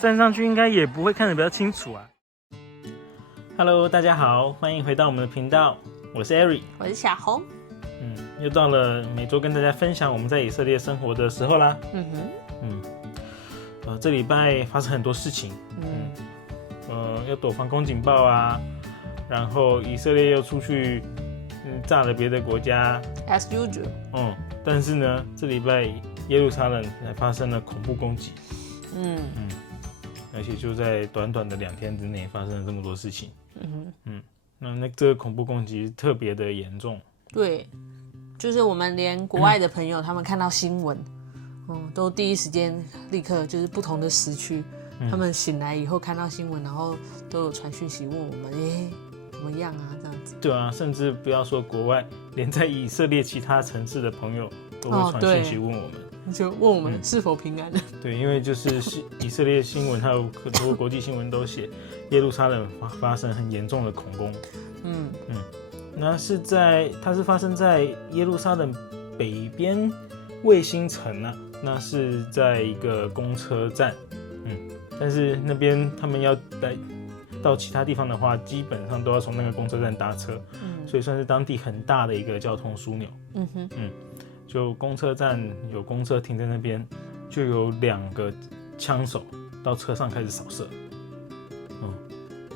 站上去应该也不会看得比较清楚啊。Hello， 大家好，欢迎回到我们的频道，我是 Ari， 我是小红。又到了每周跟大家分享我们在以色列生活的时候啦。这礼拜发生很多事情，要躲防空警报啊，然后以色列又出去炸了别的国家 ，as usual。但是呢，这礼拜耶路撒冷还发生了恐怖攻击，而且就在短短的2天之内发生了这么多事情，那这个恐怖攻击特别的严重。对，就是我们连国外的朋友，他们看到新闻，都第一时间立刻就是不同的时区，他们醒来以后看到新闻，然后都有传讯息问我们，怎么样啊？这样子。对啊，甚至不要说国外，连在以色列其他城市的朋友都会传讯息问我们，就问我们是否平安。对，因为就是以色列新闻还有很多国际新闻都写耶路撒冷发生很严重的恐攻。那它是发生在耶路撒冷北边卫星城啊，那是在一个公车站，但是那边他们要到其他地方的话，基本上都要从那个公车站搭车，所以算是当地很大的一个交通枢纽。就公车站有公车停在那边，就有2个枪手到车上开始扫射，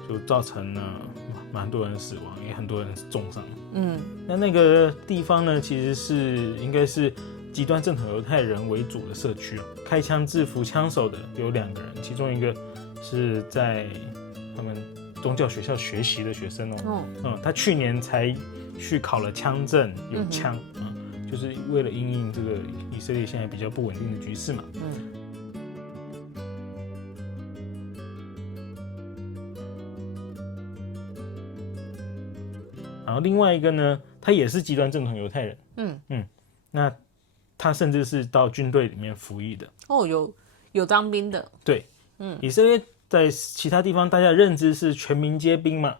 就造成了蛮多人死亡，也很多人重伤。那个地方呢，其实应该是极端正统犹太人为主的社区，开枪制服枪手的有2个人，其中一个是在他们宗教学校学习的学生他去年才去考了枪证，有枪，就是为了因应这个以色列现在比较不稳定的局势嘛。然后另外一个呢，他也是极端正统犹太人，那他甚至是到军队里面服役的。有当兵的。对，以色列在其他地方大家的认知是全民皆兵嘛，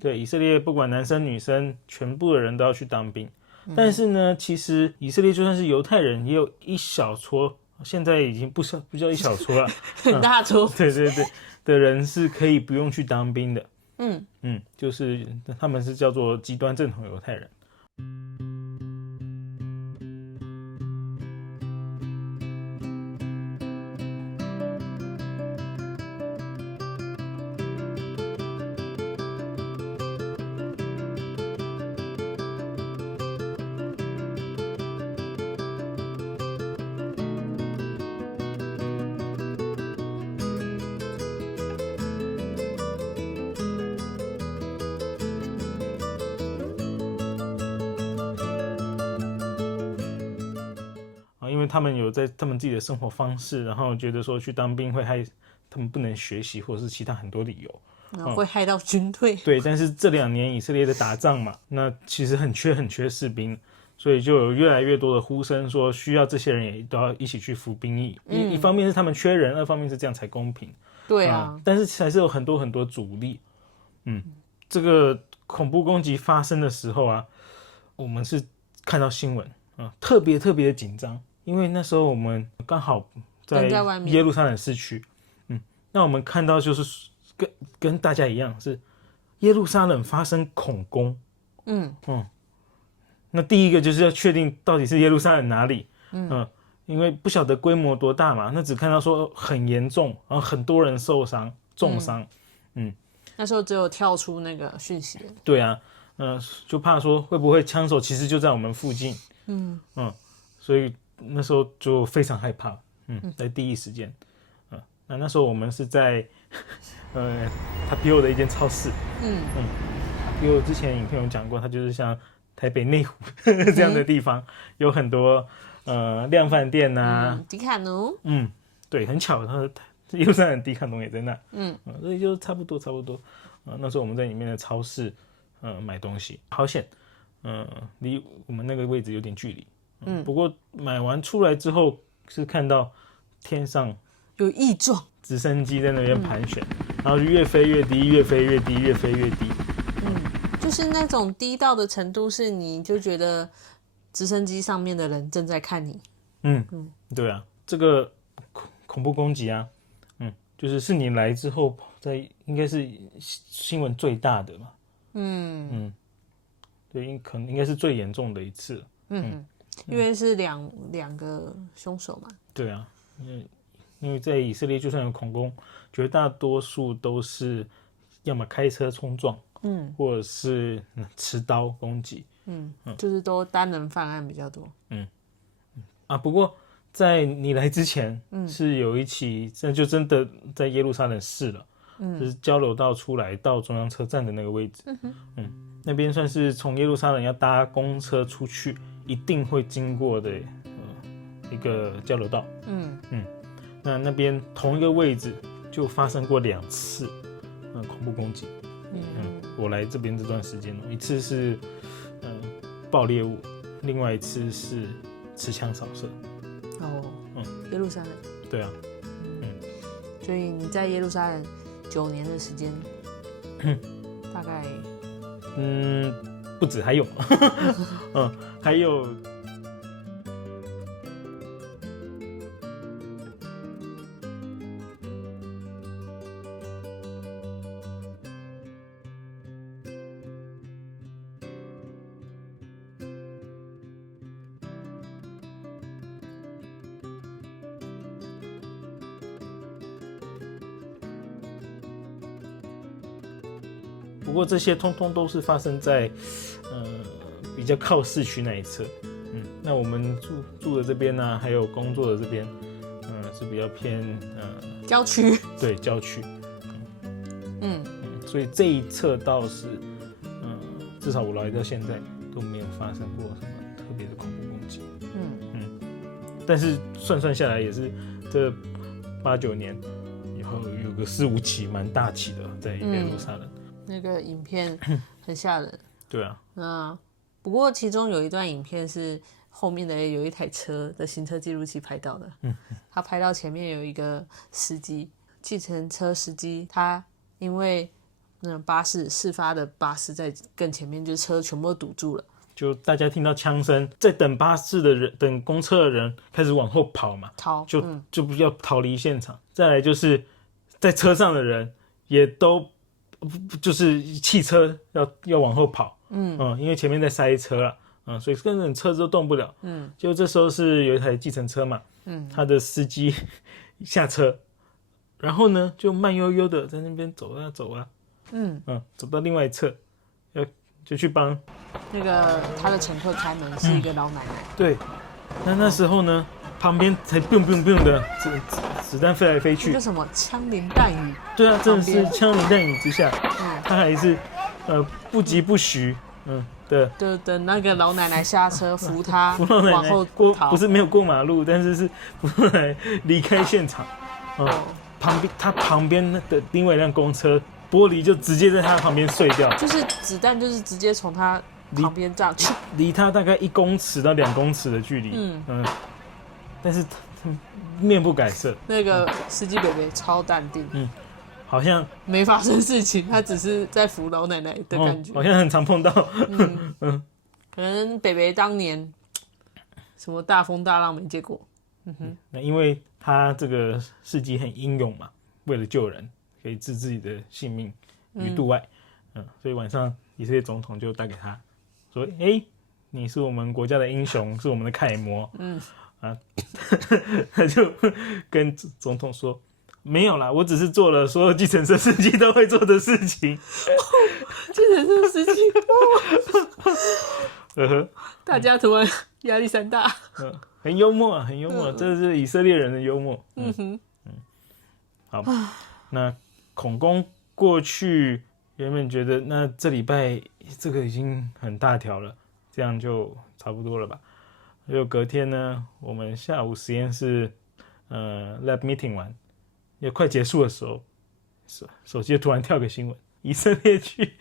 对，以色列不管男生女生，全部的人都要去当兵。但是呢，其实以色列就算是犹太人，也有一小撮，现在已经不叫一小撮了，很大撮，对的人是可以不用去当兵的。就是他们是叫做极端正统犹太人。因为他们有在他们自己的生活方式，然后觉得说去当兵会害他们不能学习，或者是其他很多理由，会害到军队。对，但是这2年以色列的打仗嘛，那其实很缺士兵，所以就有越来越多的呼声说需要这些人也都要一起去服兵役。一方面是他们缺人，二方面是这样才公平。对啊，但是还是有很多阻力。这个恐怖攻击发生的时候啊，我们是看到新闻特别的紧张。因为那时候我们刚好在耶路撒冷市区，那我们看到就是跟大家一样是耶路撒冷发生恐攻，那第一个就是要确定到底是耶路撒冷哪里，因为不晓得规模多大嘛，那只看到说很严重，然后很多人受伤重伤，那时候只有跳出那个讯息。对啊，就怕说会不会枪手其实就在我们附近，所以那时候就非常害怕，在第一时间，那时候我们是在塔皮欧的一间超市，塔皮欧之前影片有讲过，它就是像台北内湖这样的地方，有很多量贩店啊，迪卡侬，对，很巧，它耶路撒冷迪卡侬也在那，所以就差不多，那时候我们在里面的超市买东西，好险，离我们那个位置有点距离。不过买完出来之后是看到天上有异状，直升机在那边盘旋，然后就越飞越低，越飞越低，越飞越低。就是那种低到的程度，是你就觉得直升机上面的人正在看你。对啊，这个恐怖攻击啊，就是你来之后应该是新闻最大的嘛。对，可能应该是最严重的一次了。因为是两个凶手嘛。对啊，因为在以色列就算有恐攻，绝大多数都是要么开车冲撞，或者是持刀攻击，就是都单人犯案比较多。不过在你来之前，是有一起，那就真的在耶路撒冷市了，就是交流道出来到中央车站的那个位置，那边算是从耶路撒冷要搭公车出去一定会经过的一个交流道，那边同一个位置就发生过2次恐怖攻击，我来这边这段时间，一次是爆猎物，另外一次是持枪扫射。耶路撒冷。对啊，所以你在耶路撒冷9年的时间，大概不止，还有，还有。不过这些通通都是发生在比较靠市区那一侧，那我们住的这边呢，还有工作的这边，是比较偏郊区，对，郊区，所以这一侧倒是至少我来到现在都没有发生过什么特别的恐怖攻击，但是算下来也是这8、9年以后有个4、5起蛮大起的在耶路撒冷。那个影片很吓人。对啊，不过其中有一段影片是后面的有一台车的行车记录器拍到的，他拍到前面有一个司机，计程车司机，他因为事发的巴士在更前面，就是车全部都堵住了，就大家听到枪声，在等巴士的人、等公车的人开始往后跑嘛，就不要逃离现场。再来就是在车上的人也都就是汽车要往后跑，因为前面在塞车了，所以根本车子都动不了，就这时候是有一台计程车嘛，他的司机下车，然后呢就慢悠悠的在那边走啊，走到另外一侧，就去帮那个他的乘客开门，是一个老奶奶。对，那时候呢，旁边才砰砰砰的子弹飞来飞去，那什么枪林弹雨。对啊，真的是枪林弹雨之下，他还是不疾不徐，就等那个老奶奶下车扶她往后逃，不是没有过马路，但是扶她来离开现场。他旁边的另外一辆公车玻璃就直接在他旁边碎掉，就是子弹就是直接从他旁边这样离他大概1公尺到2公尺的距离，但是他面不改色，那个司机北北超淡定，好像没发生事情，他只是在扶老奶奶的感觉，好像很常碰到，可能北北当年什么大风大浪没见过，那因为他这个事迹很英勇嘛，为了救人可以置自己的性命于度外，所以晚上以色列总统就打给他说，你是我们国家的英雄，是我们的楷模，他就跟总统说，没有啦，我只是做了所有计程车司机都会做的事情。计程车司机，大家突然压力山大，很幽默，很幽默，这是以色列人的幽默。好，那恐攻过去，原本觉得那这礼拜这个已经很大条了，这样就差不多了吧。就隔天呢，我们下午实验室lab meeting 完，也快结束的时候，手机突然跳个新闻，以色列去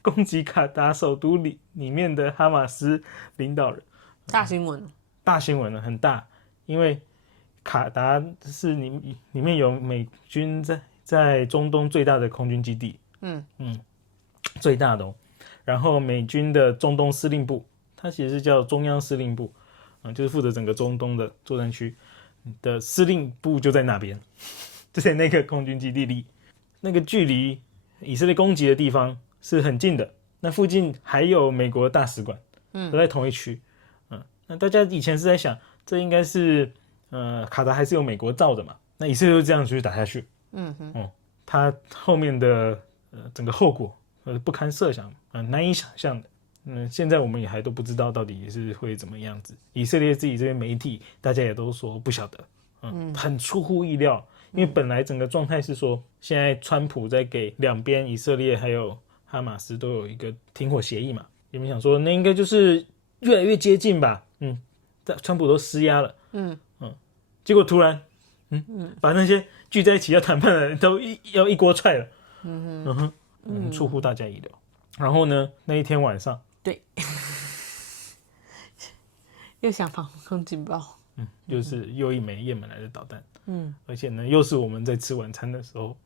攻击卡达首都里面的哈马斯领导人。大新闻，大新闻了，很大，因为卡达是里面有美军在中东最大的空军基地，最大的哦。然后美军的中东司令部，它其实是叫中央司令部，就是负责整个中东的作战区的司令部就在那边，在那个空军基地里，那个距离以色列攻击的地方是很近的。那附近还有美国大使馆，都在同一区。那大家以前是在想，这应该是卡达还是有美国罩的嘛？那以色列就这样继续打下去。它后面的整个后果不堪设想，难以想象的。现在我们也还都不知道到底是会怎么样子。以色列自己这边媒体，大家也都说不晓得，很出乎意料。因为本来整个状态是说，现在川普在给两边以色列还有哈马斯都有一个停火协议嘛，有没有想说那应该就是越来越接近吧？川普都施压了，结果突然，把那些聚在一起要谈判的人都要一锅踹了，出乎大家意料。然后呢，那一天晚上。对，又想防空警报，就是又一枚也门来的导弹，而且呢，又是我们在吃晚餐的时候，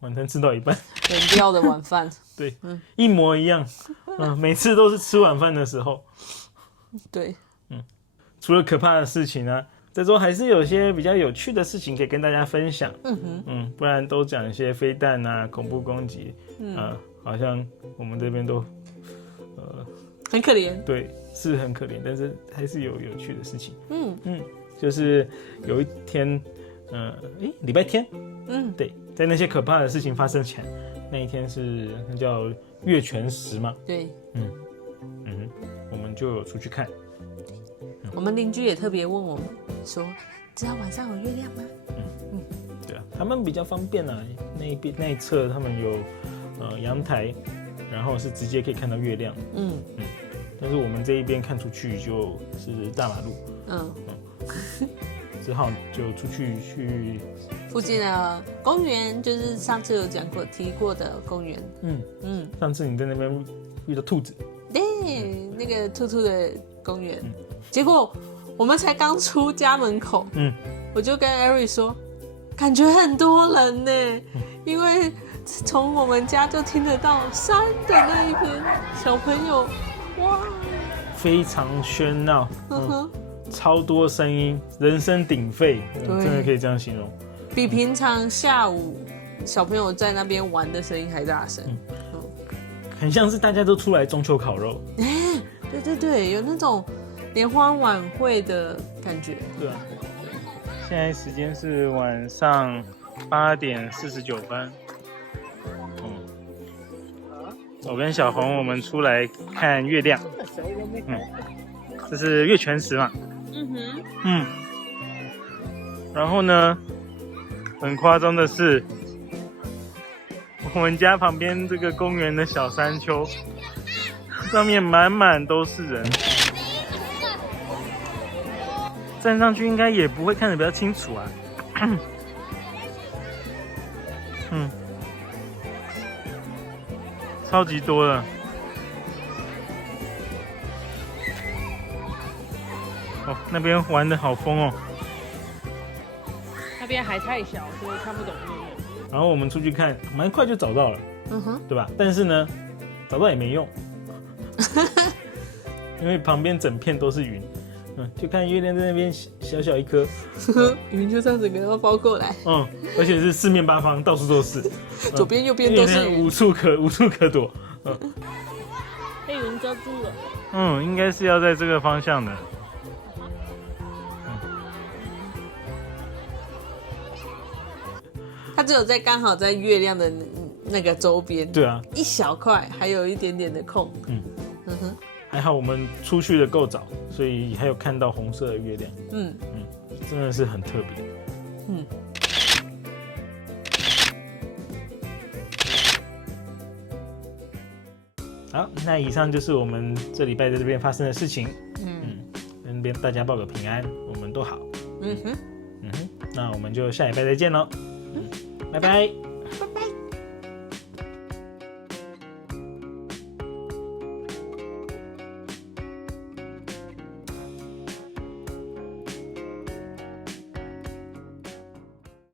晚餐吃到一半，冷掉的晚饭，对，一模一样，每次都是吃晚饭的时候，对，除了可怕的事情呢，这周还是有些比较有趣的事情可以跟大家分享，不然都讲一些飞弹啊、恐怖攻击，好像我们这边都。很可怜，对，是很可怜，但是还是有趣的事情。就是有一天，礼拜天，对，在那些可怕的事情发生前，那一天是那叫月全食嘛，对，我们就有出去看。我们邻居也特别问我们说，知道晚上有月亮吗？对啊，他们比较方便啊，那一侧他们有阳台。然后是直接可以看到月亮，但是我们这一边看出去就是大马路，只好就出去附近的公园，就是上次有提过的公园，上次你在那边遇到兔子，对，那个兔兔的公园，结果我们才刚出家门口，我就跟 Eric 说，感觉很多人呢，因为。从我们家就听得到山的那一边，小朋友，哇，非常喧闹，超多声音，人声鼎沸，真的可以这样形容。比平常下午小朋友在那边玩的声音还大声，很像是大家都出来中秋烤肉。对，有那种联欢晚会的感觉。对啊，现在时间是晚上8:49。我跟小红我们出来看月亮，这是月全食嘛，然后呢，很夸张的是，我们家旁边这个公园的小山丘，上面满满都是人，站上去应该也不会看得比较清楚啊，超级多了，那边玩的好疯哦。那边还太小，所以看不懂月亮。然后我们出去看，蛮快就找到了，对吧？但是呢，找到也没用，因为旁边整片都是云，就看月亮在那边小小一颗，云就这样整个要包过来，而且是四面八方到处都是，左边右边都是云，无处可躲，被云遮住了。应该是要在这个方向的。它只有刚好在月亮的那个周边，对啊，一小块，还有一点点的空。还好我们出去的够早，所以还有看到红色的月亮。真的是很特别。好，那以上就是我们这礼拜在这边发生的事情。跟大家报个平安，我们都好。那我们就下礼拜再见喽。拜拜。